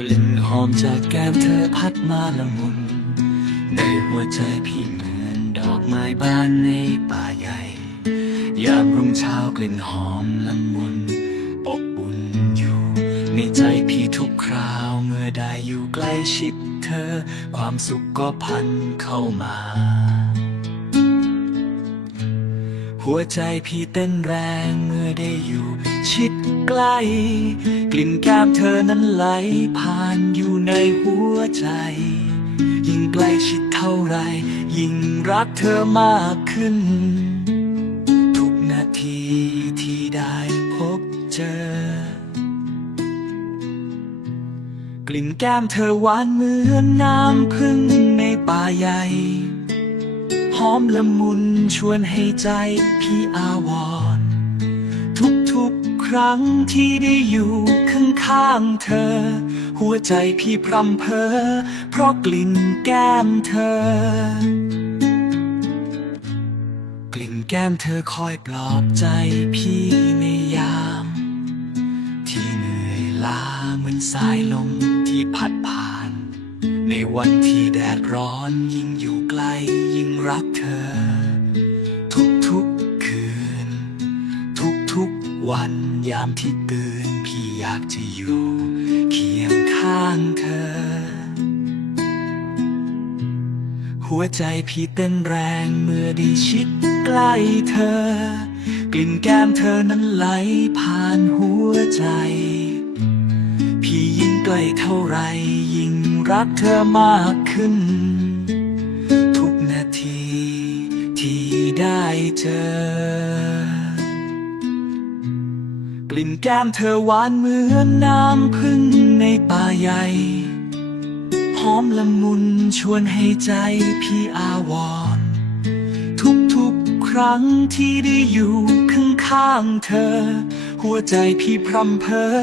กลิ่นหอมจากแก้มเธอพัดมาละมุน ในหัวใจพี่เหมือนดอกไม้บานในป่าใหญ่ ยามรุ่งเช้ากลิ่นหอมละมุนอบอุ่นอยู่ ในใจพี่ทุกคราวเมื่อได้อยู่ใกล้ชิดเธอ ความสุขก็พันเข้ามา หัวใจพี่เต้นแรงเมื่อได้อยู่ชิดใกล้ กลิ่นแก้มเธอนั้นไหลผ่านอยู่ในหัวใจ ยิ่งใกล้ชิดเท่าไร ยิ่งรักเธอมากขึ้น ทุกนาทีที่ได้พบเจอกลิ่นแก้มเธอหวานเหมือนน้ำพึ่งในป่าใหญ่ หอมละมุนชวนให้ใจพี่อาวร์ทุกๆครั้งที่ได้อยู่ข้างๆเธอ หัวใจพี่พรำเพอ เพราะกลิ่นแก้มเธอ กลิ่นแก้มเธอคอยปลอบใจพี่ในยาม ที่เหนื่อยล้าเหมือนสายลมที่พัดผ่าน ในวันที่แดดร้อนยิ่งอยู่ไกล ยิ่งรักเธอ ทุกๆคืน ทุกๆวันยามที่ตื่น พี่อยากจะอยู่ เคียงข้างเธอ หัวใจพี่เต้นแรงเมื่อได้ชิดใกล้เธอ กลิ่นแก้มเธอนั้นไหลผ่านหัวใจ พี่ยิ่งใกล้เท่าไรยิ่งรักเธอมากขึ้น ได้เจอกลิ่นแก้มเธอหวานเหมือนน้ำพึ่งในป่าใหญ่ หอมละมุนชวนให้ใจพี่อาวร ทุกๆครั้งที่ได้อยู่ข้างๆเธอ หัวใจพี่พรำเพอ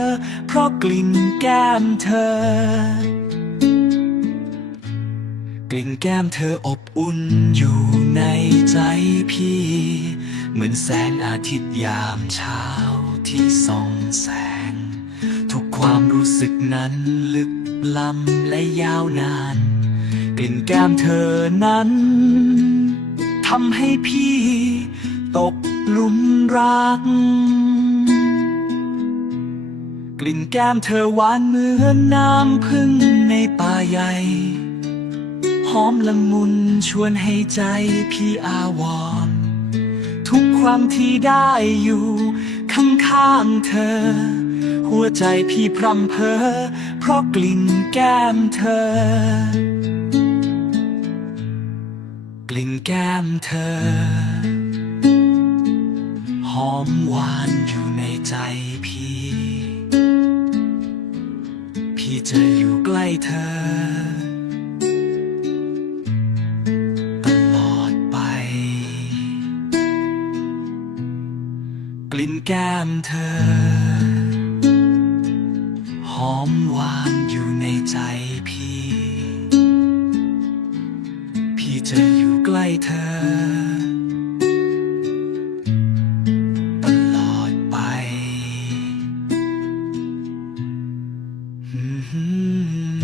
เพราะกลิ่นแก้มเธอ ลิ่นแก้มเธออบอุ่นอยู่ในใจพี่ เหมือนแสงอาทิตย์ยามเช้าที่ส่องแสง ทุกความรู้สึกนั้นลึกล้ำและยาวนานกลิ่นแก้มเธอนั้นทำให้พี่ตกหลุมรัก กลิ่นแก้มเธอหวานเหมือนน้ำพึ่งในป่าใหญ่ อมละมุนชวนให้ใจพี่อาวรทุกความที่ได้อยู่ข้างๆเธอ หัวใจพี่พรำเพอเพราะกลิ่นแก้มเธอ กลิ่นแก้มเธอ หอมหวานอยู่ในใจพี่ พี่จะอยู่ใกล้เธอ แก้มเธอ หอมหวานอยู่ในใจพี่ พี่จะอยู่ใกล้เธอ ตลอดไป Hmm.